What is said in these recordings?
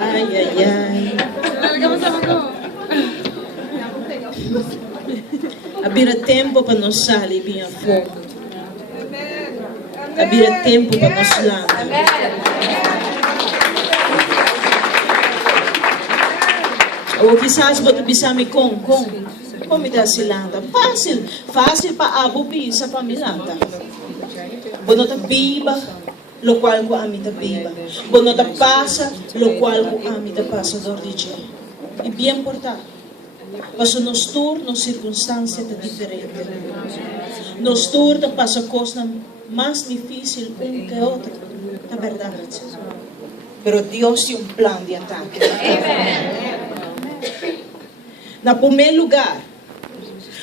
Ay, ay, ay. Abbiamo tempo per non salire via fuoco. Abbiamo tempo per non slanda. O quizás você bisami com me dá silanda. Fácil para abubi sa pamilanda. Bono ta biba, lo qual ko ami ta biba. Bono ta passa, lo qual ko ami ta passa dordice. E bien portar. Mas nos turnos circunstância tá diferente. Nos turnos passa coisa mais difícil um que outro. É verdade. Pero Deus tem plan de ataque. Na primeiro lugar,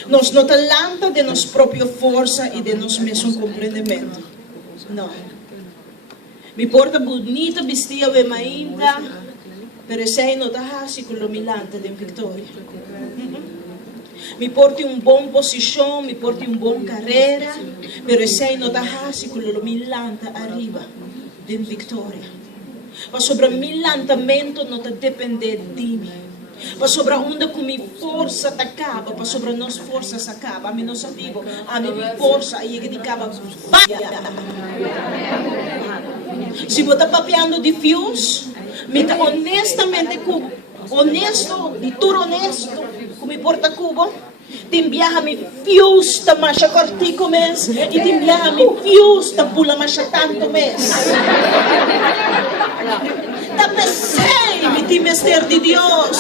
nós não talanta de nossa própria força e de nosso mesmo compreendimento. Não. Me porta bonita, vestia bem ainda, pero sei não está assim com o milante de vitória. Me porta bom posição, me porta bom carreira, pero sei não está assim com o milante arriba de vitória. Mas sobre o milantamento não está depender de mim. Para sobre onde com minha força acaba, para sobre nossa força acaba, a mim não vivo, a minha força e que acaba. Se você está papeando de fios, me está honestamente honesto, de tudo honesto, com me porta cubo, te enviar mi fios ta masha cortico mes, e te enviar mi fios ta pula masha tanto mes. Ta pensei, mi ti mester de Deus.